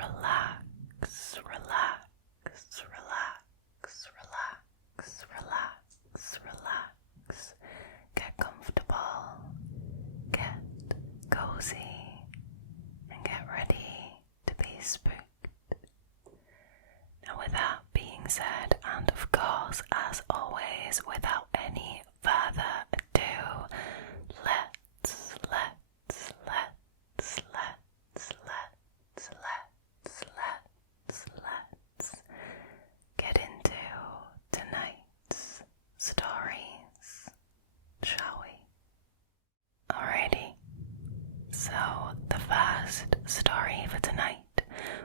relax, relax, relax, relax, relax, relax. Get comfortable, get cozy, and get ready to be spooked. Now with that being said, and of course, as always, without any further ado, let's get into tonight's stories, shall we? Alrighty, so the first story for tonight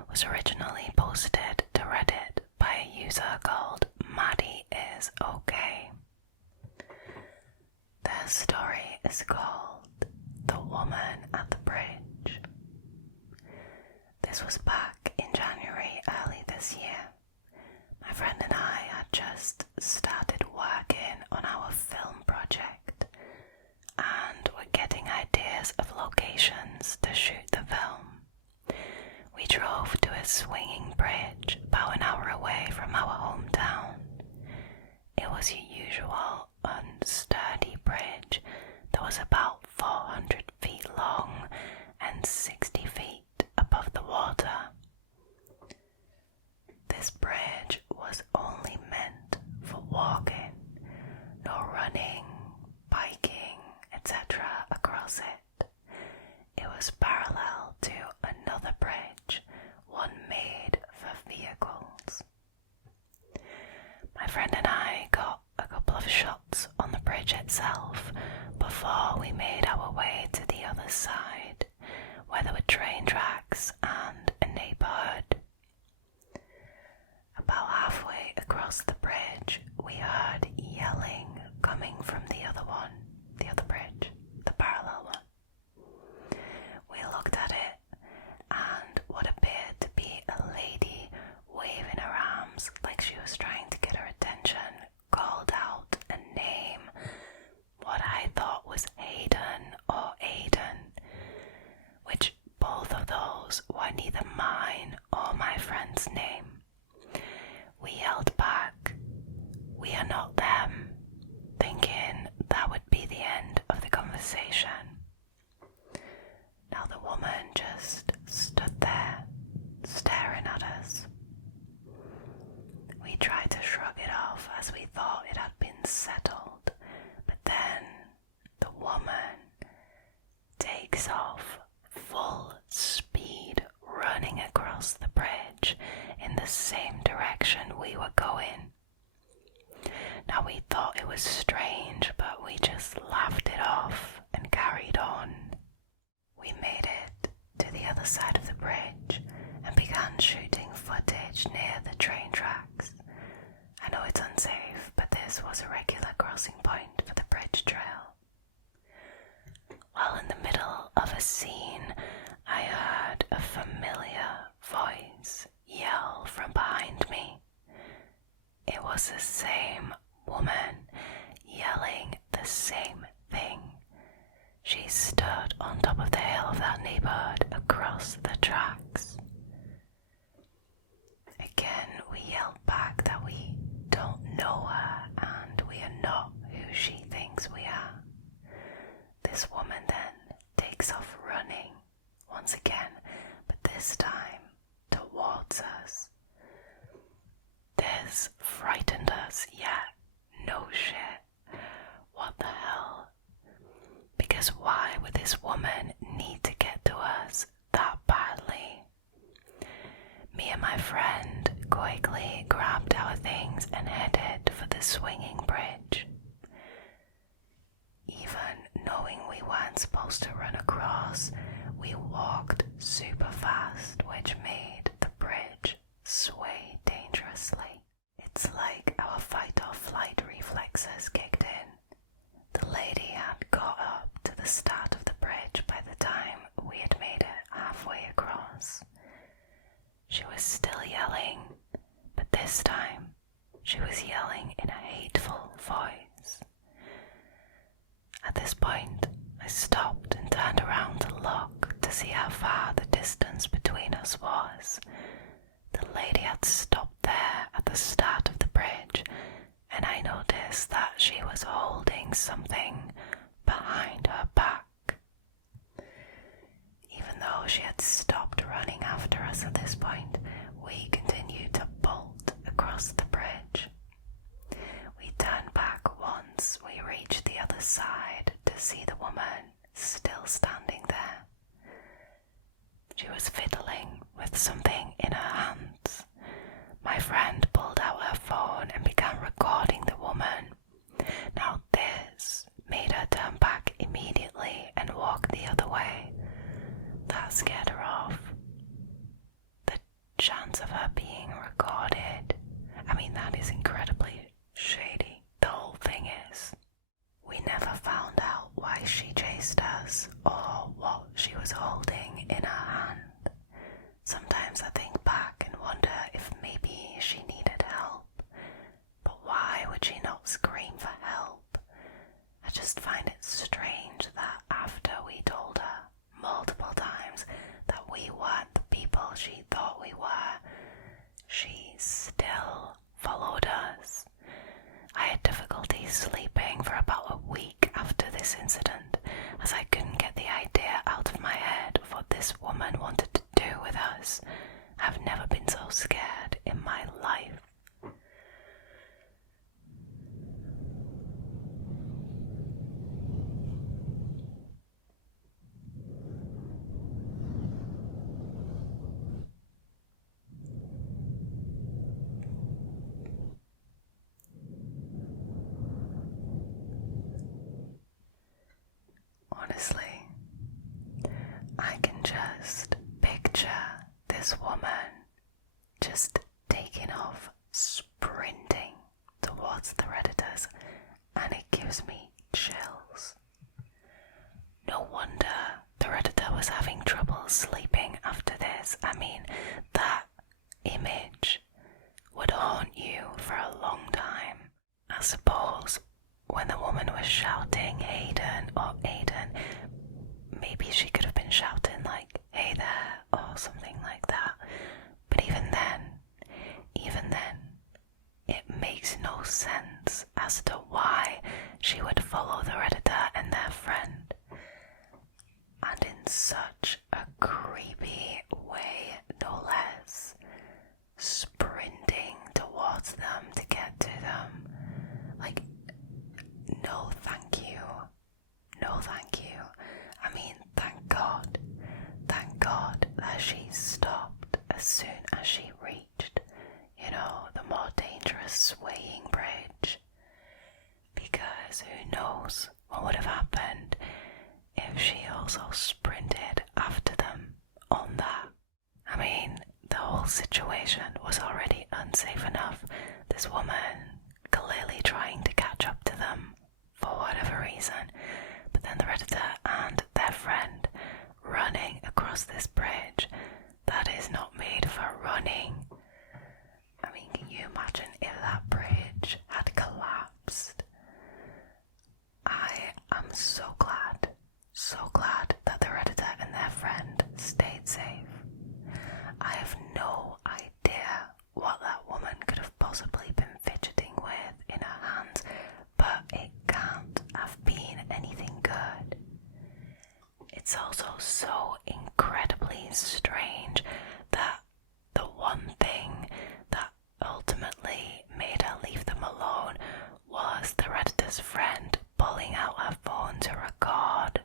was originally posted to Reddit by a user called maddyisok. Their story is called The Woman at the Bridge. This was back in January early this year. My friend and I had just started working on our film project and were getting ideas of locations to shoot the film. We drove to a swinging bridge about an hour away from our hometown. It was a usual unsturdy bridge that was about 400 feet long and 60 feet above the water. This bridge was only meant for walking, no running, biking, etc. across it. It was parallel to another bridge, one made for vehicles. My friend and I got a couple of shots on the bridge itself before we made our way to the other side, where there were train tracks and a neighbourhood. About halfway across the bridge, we heard yelling coming from the other bridge, the parallel one. We looked at it, and what appeared to be a lady waving her arms like she was trying to get our attention called out a name, what I thought was Hayden or Aiden, which both of those were neither mine or my friend's name. We yelled back, "We are not them," thinking that would be the end of the conversation. Now the woman just stood there, staring at us. We tried to shrug it off as we thought it had been settled, but then the woman takes off full speed, running across the bridge in the same direction we were going. Now we thought it was strange, but we just laughed it off and carried on. We made it to the other side of the bridge and began shooting footage near the train tracks. I know it's unsafe, but this was a regular crossing point for the bridge trail. While in the middle of a scene, I heard a familiar voice yell from behind me. It was the same woman yelling the same thing. She stood on top of the hill of that neighbourhood across the tracks. Again, we yelled back that we don't know her and we are not who she thinks we are. This woman then takes off running once again, but this time towards us. This frightened us, yeah, no shit. What the hell? Because why would this woman need to get to us that badly? Me and my friend quickly grabbed our things and headed for the swinging bridge. Even knowing we weren't supposed to run across, we walked super fast, which made the bridge sway dangerously. It's like our fight or flight reflexes kicked in. The lady had got up to the start of the bridge by the time we had made it halfway across. She was still yelling, but this time she was yelling in a hateful voice. At this point, I stopped and turned around to look to see how far the distance between us was. The lady had stopped there at the start of the bridge, and I noticed that she was holding something behind her back. Even though she had stopped running after us at this point, we continued to bolt across the bridge. We turned back once we reached the other side to see the woman still standing there. She was fiddling with something in her hands. My friend pulled out her phone and began recording the woman. Now this made her turn back immediately and walk the other way. That scared her off. The chance of her being recorded, that is incredibly shady. The whole thing is. We never found out why she chased us or what she was holding in her hand. Sometimes I think back and wonder if maybe she needed help. But why would she not scream for help? I just find it strange that after we told her multiple times that we weren't the people she thought we were, she still followed us. I had difficulty sleeping for about a week after this incident, as I couldn't get the idea out of my head of what this woman wanted to do with us. I've never been so scared in my life. Honestly, I can just picture this woman just taking off, sprinting towards the Redditors, and it gives me chills. No wonder the Redditor was having trouble sleeping after this. That image would haunt you for a long time. I suppose when the woman was shouting Hayden or Aiden, maybe she could have been shouting like, hey there, or something like that. But even then, it makes no sense as to why she would follow the Redditor and their friend. And in such a creepy way, no less. Sprinting towards them to get to them. Like, no thank you. No thank you. Thank God that she stopped as soon as she reached, the more dangerous swaying bridge. Because who knows what would have happened if she also sprinted after them on that. The whole situation was already unsafe enough. This woman clearly trying to catch up to them for whatever reason, but then the Redditor and their friend running across this bridge that is not made for running. Can you imagine if that bridge had collapsed? I am so glad that the Redditor and their friend stayed safe. I have no idea what that woman could have possibly been fidgeting with in her hands, but it can't have been anything good. It's also so incredibly strange that the one thing that ultimately made her leave them alone was the Redditor's friend pulling out her phone to record.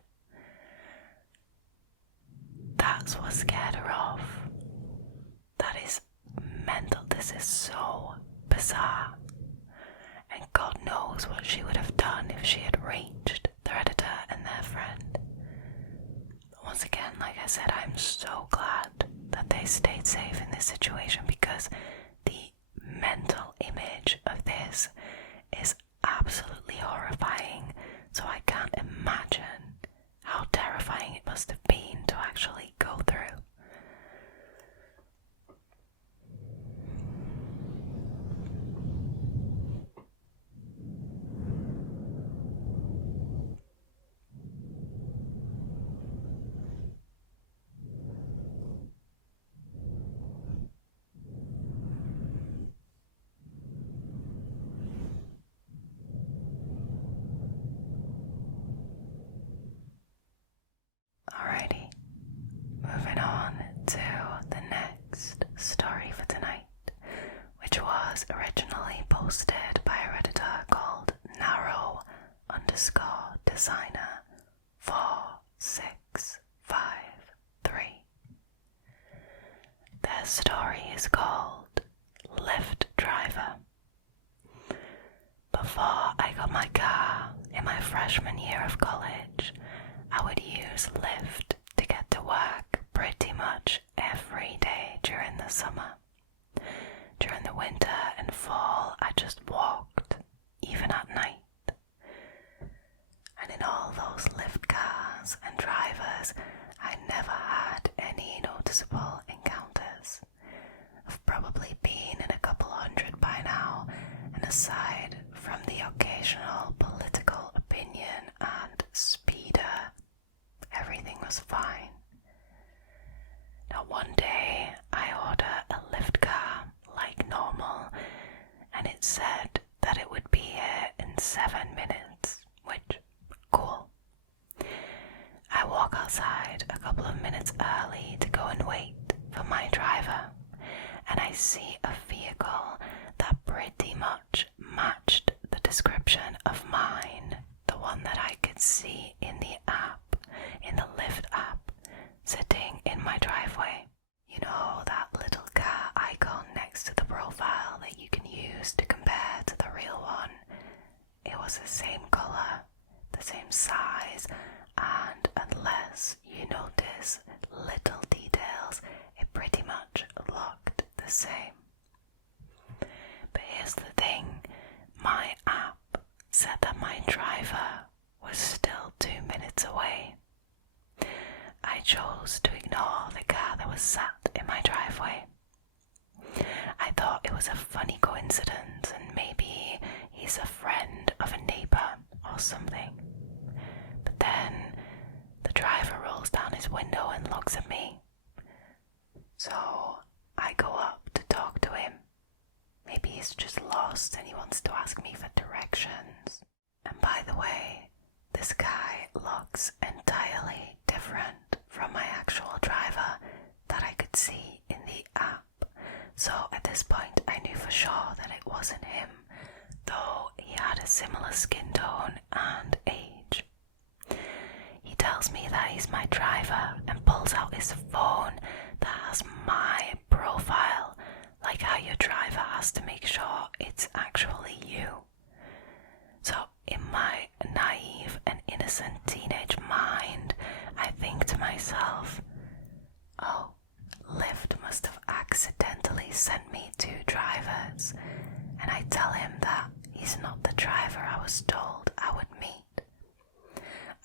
That's what scared her off. That is mental. This is so bizarre. And God knows what she would have done if she had reached the Redditor and their friend. Once again, like I said, I'm so glad that they stayed safe in this situation, because the mental image of this is absolutely horrifying. So I can't imagine how terrifying it must have been to actually go through. story is called Lyft Driver. Before I got my car in my freshman year of college, I would use Lyft to get to work pretty much every day during the summer. During the winter and fall, I just walked, even at night. And in all those Lyft cars and drivers, I never had any noticeable encounters. I've probably been in a couple hundred by now, and aside from the occasional political opinion and speeder, everything was fine. Now one day I ordered a Lyft car like normal, and it said that it would be here in 7 minutes, which, cool. I walk outside a couple of minutes early to go and wait for my driver, and I see a vehicle that pretty much matched the description of mine, the one that I could see in the app, in the Lyft app, sitting in my driveway. You know, that little car icon next to the profile that you can use to compare to the real one? It was the same colour, the same size, and unless you notice little details, it pretty much looked the same. But here's the thing, my app said that my driver was still 2 minutes away. I chose to ignore the car that was sat in my driveway. I thought it was a funny coincidence and maybe he's a friend of a neighbour or something. But then the driver rolls down his window and looks at me. So I go up to talk to him. Maybe he's just lost and he wants to ask me for directions. And by the way, this guy looks entirely different from my actual driver that I could see in the app. So at this point I knew for sure that it wasn't him, though he had a similar skin tone and age. He tells me that he's my driver and pulls out his phone that has my profile, like how your driver has to make sure it's actually you. So in my naive and innocent teenage mind, I think to myself, oh, Lyft must have accidentally sent me 2 drivers, and I tell him that he's not the driver I was told I would meet.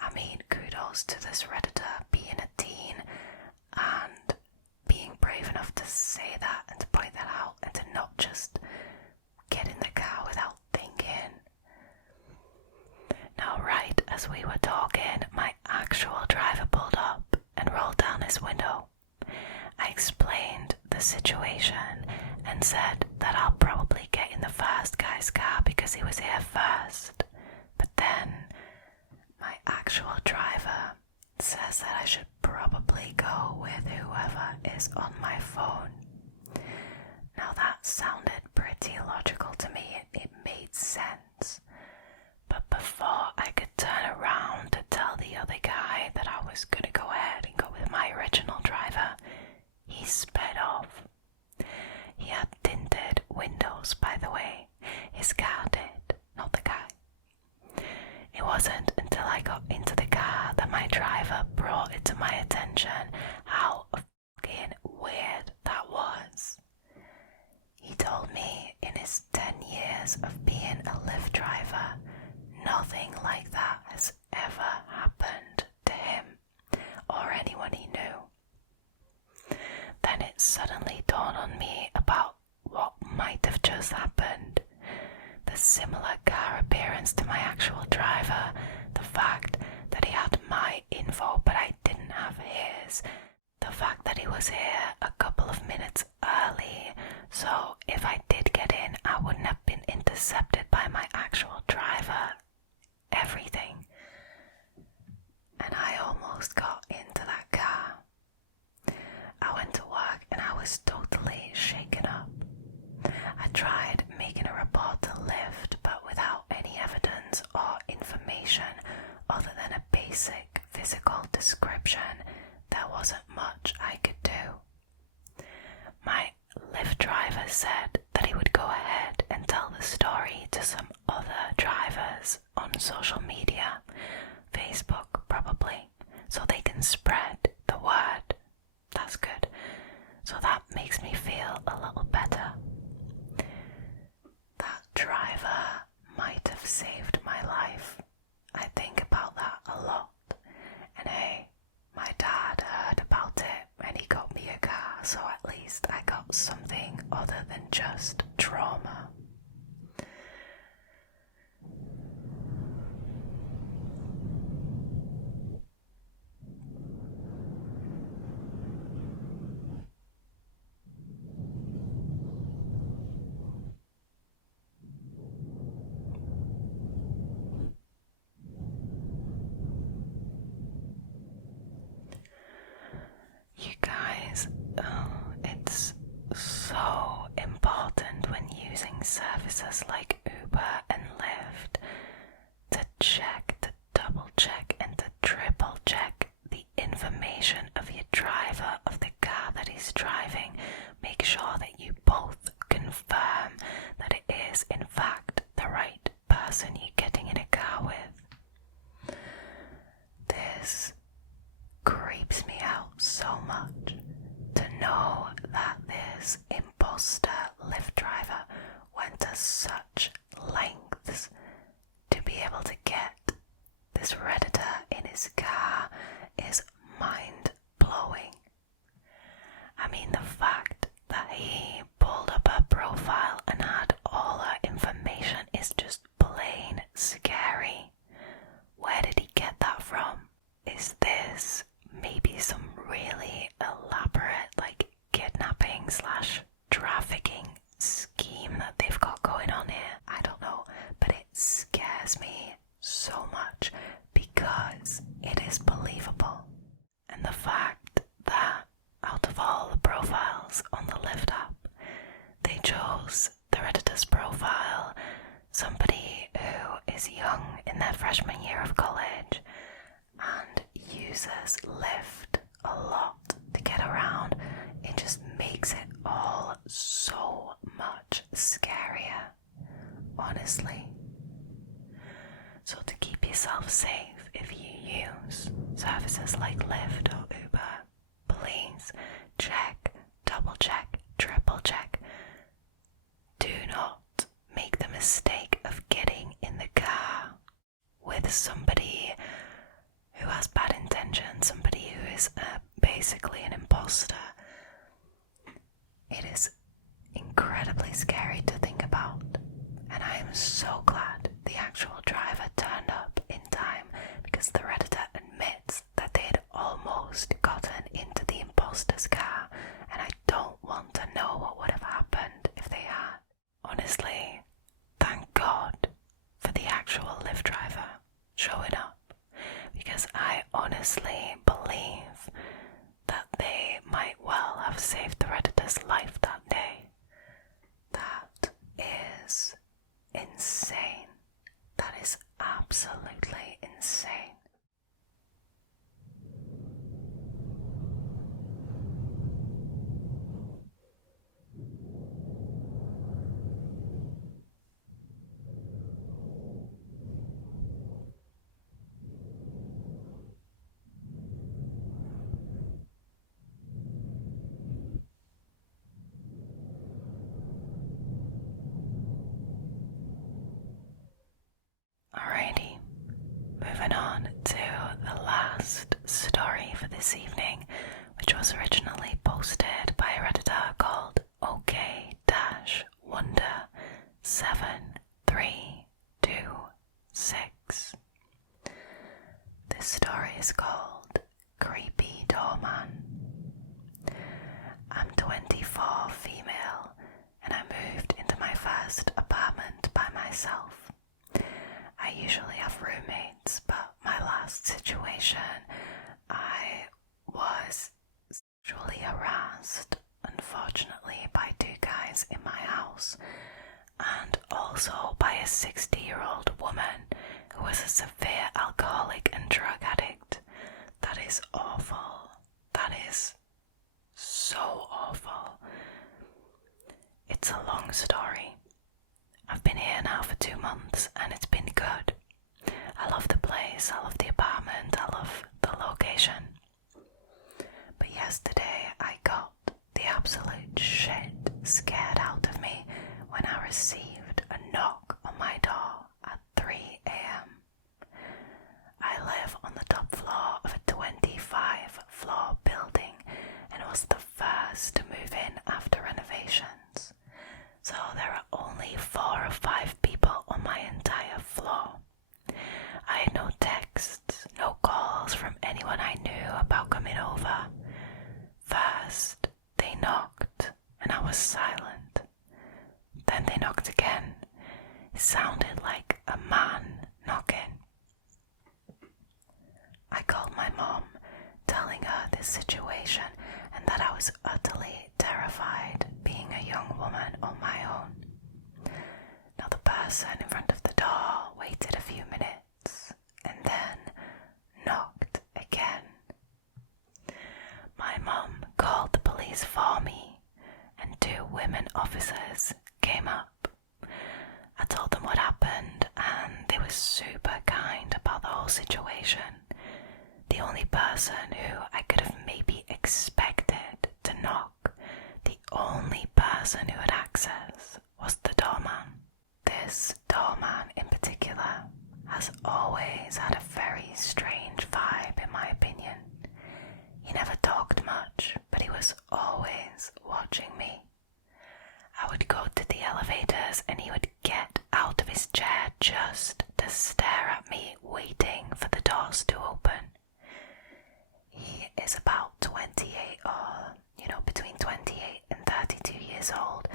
I mean, kudos to this Redditor being a teen and being brave enough to say that and to point that out and to not just get in the car without thinking. Now, right as we were talking, my actual driver pulled up and rolled down his window. I explained the situation and said that I'll probably get in the first guy's car because he was here first. But then my actual driver says that I should probably go with whoever is on my phone. Now that sounded pretty logical to me. It made sense. But before I could turn around to tell the other guy that I was gonna go ahead and go with my original driver, he sped off. He had tinted windows, by the way. His car did, not the guy. It wasn't until I got into the car that my driver brought it to my attention how fucking weird that was. He told me in his 10 years of being a Lyft driver, nothing like that has ever happened to him or anyone he knew. Then it suddenly dawned on me about what might have just happened. The similar car appearance to my actual driver, the fact that he had my info but I didn't have his, the fact that he was here a couple of minutes early, so if I did get in I wouldn't have been intercepted by my actual driver. Everything. And I almost got into that car. I went to work and I was totally shaken up. I tried making a report to Lyft, but without any evidence or information other than a basic physical description, there wasn't much I could do. My said that he would go ahead and tell the story to some other drivers on social media, Facebook probably, so they can spread the word. That's good. So that makes me feel a little better. That driver might have saved my life. I think about that a lot. And hey, my dad heard about it and he got me a car, so at least I got something other than just trauma. You guys, it's so important when using services like Uber and Lyft to check, to double check and to triple check the information of your driver, of the car that he's driving. Make sure that you both confirm that it is in fact the right person you're getting in a car with. This creeps me out so much to know that this imposter Lyft driver went to such lengths to be able to get this Redditor in his car is mind-blowing. I mean, the fact that he pulled up her profile and had all her information is just plain scary. Where did he get that from? Is this maybe some really elaborate, like, kidnapping / trafficking scheme that they've got going on here? I don't know, but it scares me so much because it is believable. And the fact that out of all the profiles on the Lyft app, they chose the Redditor's profile, somebody who is young in their freshman year of college and uses Lyft a lot to get around, it just makes it all so much scarier, honestly. So to keep yourself safe, if you use services like Lyft or Uber, please check, double check, triple check. Do not make the mistake of getting in the car with somebody who has bad intentions, somebody who is basically an imposter. It is incredibly scary to think about, and I am so glad the actual driver turned up in time, because the Redditor admits that they had almost gotten into the imposter's car, and I don't want to know what would have happened if they had. Honestly, thank God for the actual Lyft driver showing up, because I honestly believe that they might well have saved the Redditor's life that day. That is insane. That is absolutely insane. Alrighty, moving on to the last story for this evening, which was originally posted by a Redditor called OK-Wonder7326. This story is called Creepy Doorman. I'm 24, female, and I moved into my first apartment by myself. I usually have roommates, but my last situation, I was sexually harassed, unfortunately, by 2 guys in my house, and also by a 60-year-old woman who was a severe alcoholic and drug addict. That is awful. That is so awful. It's long story, I've been here now for 2 months and it's been good. I love the place, I love the apartment, I love the location. But yesterday I got the absolute shit scared out of me when I received a knock on my door at 3 a.m. I live on the top floor of a 25-floor building and was the first to move in after renovations. So there are only 4 or 5 people on my entire floor. I had no texts, no calls from anyone I knew about coming over. First, they knocked and I was silent. Then they knocked again. It sounded like a man knocking. I called my mom, telling her this situation and that I was utterly terrified being a young woman on my own. Now the person in front of the door waited a few minutes and then knocked again. My mom called the police for me and 2 women officers came up. I told them what happened and they were super kind about the whole situation. The only person who I could have maybe expected to knock, the only person who had access, was the doorman. This doorman in particular has always had a very strange vibe in my opinion. He never talked much, but he was always watching me. I would go to the elevators and he would get out of his chair just to stare at me, waiting for the doors to open. He is about 28 or, between 28 and 32 years old.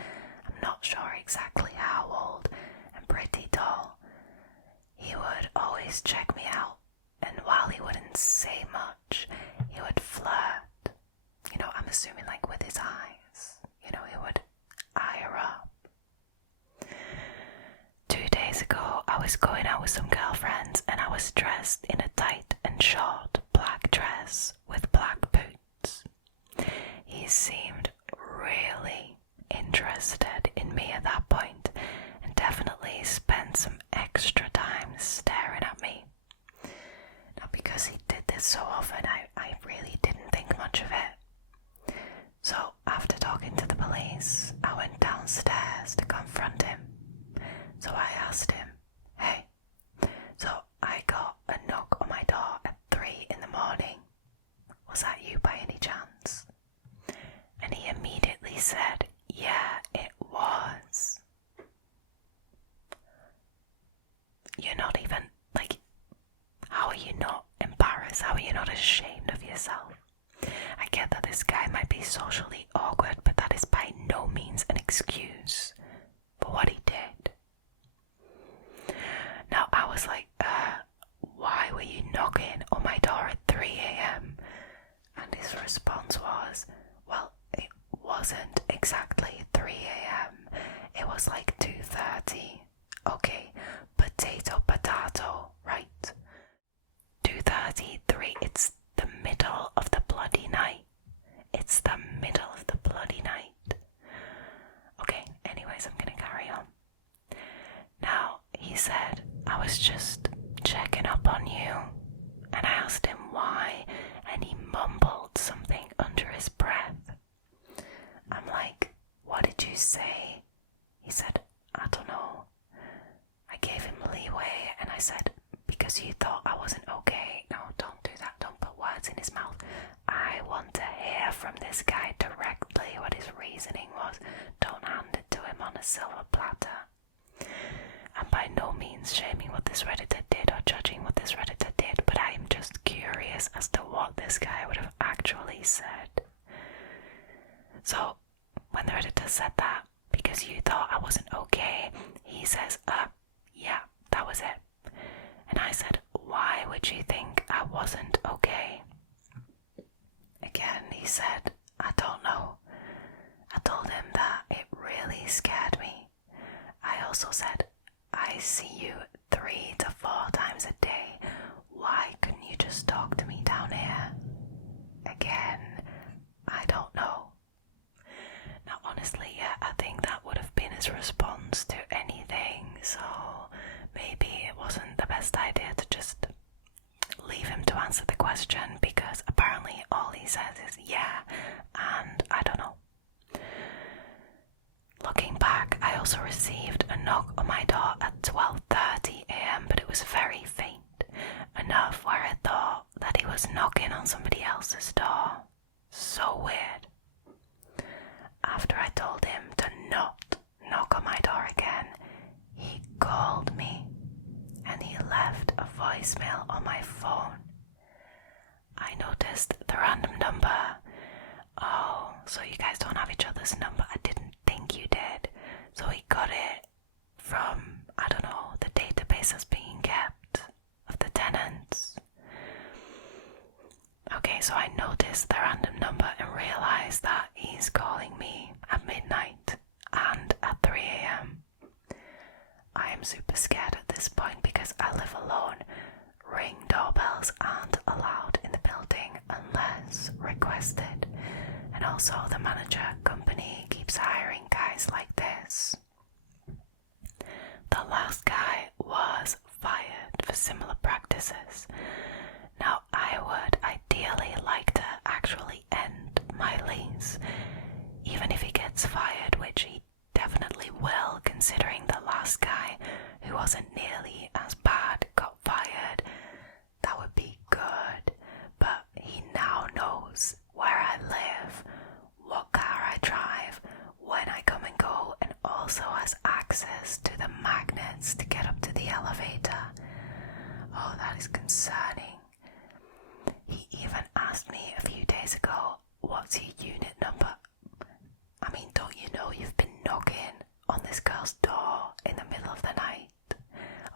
I'm not sure exactly how old, and pretty tall. He would always check me out, and while he wouldn't say much, he would flirt. I'm assuming like with his eyes. He would eye her up. 2 days ago, I was going out with some girlfriends and I was dressed in a tight and short black dress with black boots. He seemed really interested in me at that point and definitely spent some extra time staring at me. Now, because he did this so often, I really didn't think much of it. So after talking to the police, I went downstairs to confront him. So I asked him, hey, so I got a knock on my door at 3 in the morning. Was that you by any chance? And he immediately said, yeah, it was. You're not even, how are you not embarrassed? How are you not ashamed of yourself? I get that this guy might be socially awkward, but that is by no means an excuse for what he did. Now I was like, why were you knocking on my door at 3 a.m? And his response was, well, it wasn't exactly 3 a.m. It was like 2:30. Okay, potato, right? 2:33, it's the middle of the bloody night. It's the middle of the bloody night. Okay, anyways, I'm gonna carry on. Now, he said, I was just checking up on you. And I asked him why, and he mumbled something under his breath. I'm like, what did you say? He said, I don't know. I gave him leeway and I said, because you thought I wasn't okay. No, don't do that. Don't put words in his mouth. I want to hear from this guy directly what his reasoning was. Don't hand it to him on a silver platter. I'm by no means shaming what this Redditor did or judging what this Redditor did, but I am just curious as to what this guy would have actually said. So, when the Redditor said that, because you thought I wasn't okay, he says, yeah, that was it. And I said, why would you think I wasn't okay? Again, he said, I don't know. I told him that it really scared me. I also said, I see you 3 to 4 times a day. Why couldn't you just talk to me down here? Again, I don't know. Now honestly, yeah, I think that would have been his response to anything, so maybe it wasn't the best idea to just leave him to answer the question, because apparently all he says is yeah, and I don't know. Looking back, I also received a knock on my door at 12:30 a.m, but it was very faint, enough where I thought that he was knocking on somebody else's door. So weird. After I told him to not knock on my door again, he called me and he left a voicemail on my phone. I noticed the random number. Oh, so you guys don't have each other's number? I didn't think you did. So he got it from, I don't know, the database that's being kept of the tenants. Okay, so I noticed the random number and realized that he's calling me at midnight and at 3 a.m. I am super scared at this point because I live alone. Ring doorbells aren't allowed in the building unless requested. And also the manager company keeps hiring guys like this. The last guy was fired for similar practices. Now, I would ideally like to actually end my lease, even if he gets fired, which he definitely will, considering the last guy, who wasn't nearly as bad, got fired. That would be good, but he now knows where I live, what car I drive, when I come and go, and also has access to the magnets to get up to the elevator. Oh, that is concerning. He even asked me a few days ago, what's your unit number? I mean, don't you know you've been knocking on this girl's door in the middle of the night?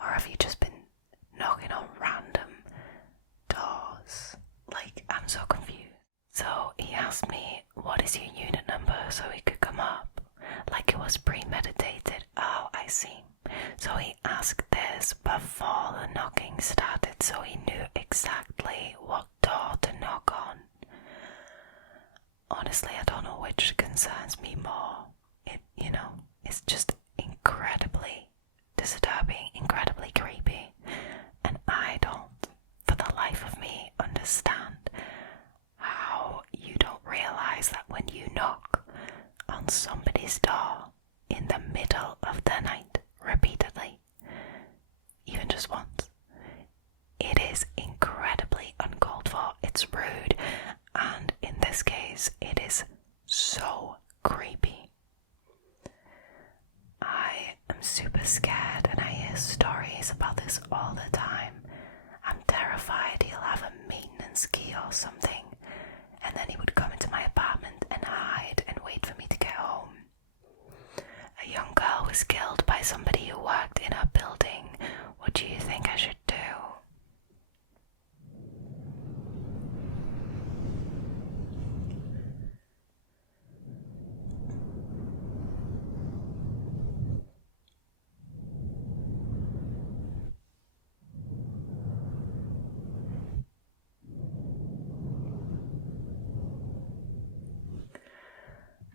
Or have you just been knocking on random doors? Like, I'm so confused. So he asked me, what is your unit number, so he could come up? Like it was premeditated. Oh, I see. So he asked this before the knocking started, so he knew exactly what door to knock on. Honestly, I don't know which concerns me more. It's just incredibly disturbing, incredibly creepy, and I don't, for the life of me, understand how you don't realize that when you knock on somebody's door in the middle of the night repeatedly, even just once, it is incredibly uncalled for. It's rude, and in this case, it is so creepy. I am super scared, and I hear stories about this all the time. I'm terrified he'll have a maintenance key or something, and then he would come into my apartment and hide and wait for me to get home. A young girl was killed by somebody who worked in her building. What do you think I should do?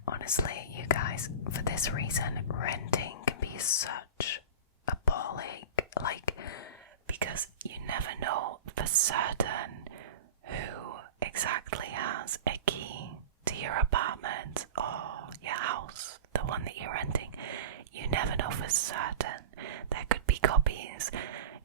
Honestly, you guys, for this reason, renting can be such a ball ache. Because you never know for certain who exactly has a key to your apartment or your house, the one that you're renting. You never know for certain. There could be copies.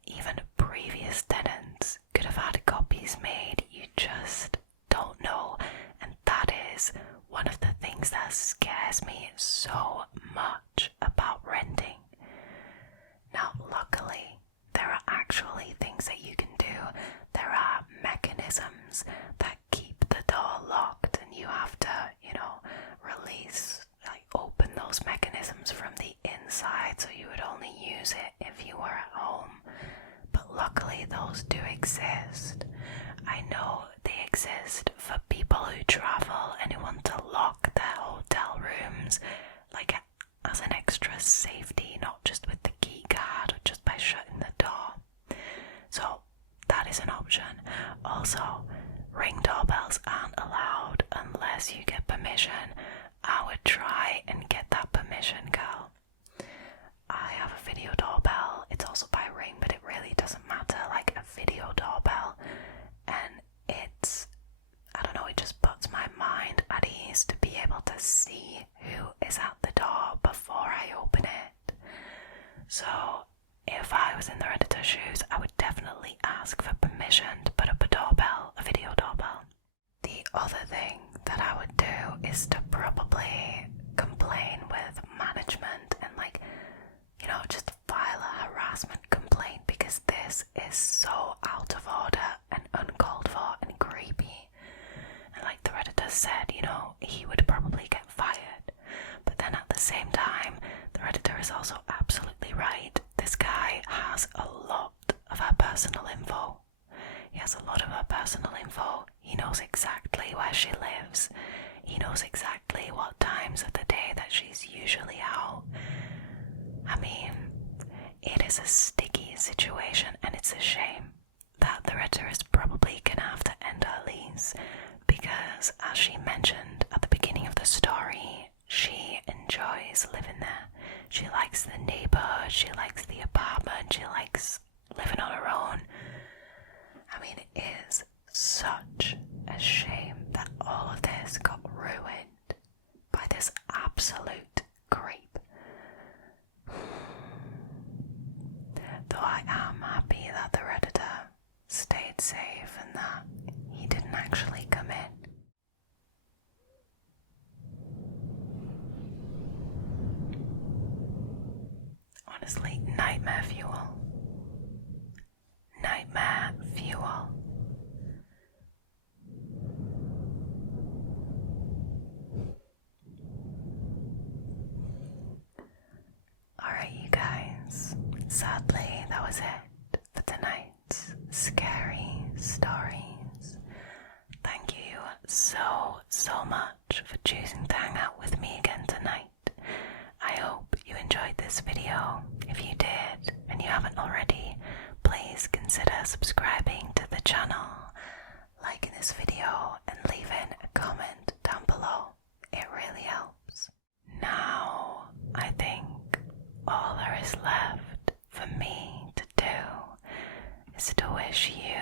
Even previous tenants could have had copies made. You just don't know. And that is one of the things that scares me so much about renting. Now, luckily, there are actually things that you can do. There are mechanisms that keep the door locked, and you have to, open those mechanisms from the inside, so you would only use it if you were at home. But luckily, those do exist. I know they exist for people who travel and who want to lock their hotel rooms, as an extra safety, not just with the key card or just by shutting the door. So that is an option. Also, ring doorbells aren't allowed unless you get permission. I would try and get that permission, girl. same time, the Redditor is also absolutely right. This guy has a lot of her personal info. He has a lot of her personal info. He knows exactly where she lives. He knows exactly what times of the day that she's usually out. I mean, it is a sticky situation, and it's a shame that the Redditor is probably gonna have to end her lease, because as she mentioned at the beginning of the story, she enjoys living there. She likes the neighborhood, she likes the apartment, she likes living on her own. I mean, it is such a shame that all of this got ruined by this absolute creep. Though I am happy that the Redditor stayed safe and that he didn't actually come in. Honestly, nightmare fuel. Nightmare fuel. Alright, you guys. Sadly, that was it for tonight's scary stories. Thank you so much for choosing to hang out with me again tonight. I hope you enjoyed this video. If you did and you haven't already, please consider subscribing to the channel, liking this video, and leaving a comment down below. It really helps. Now, I think all there is left for me to do is to wish you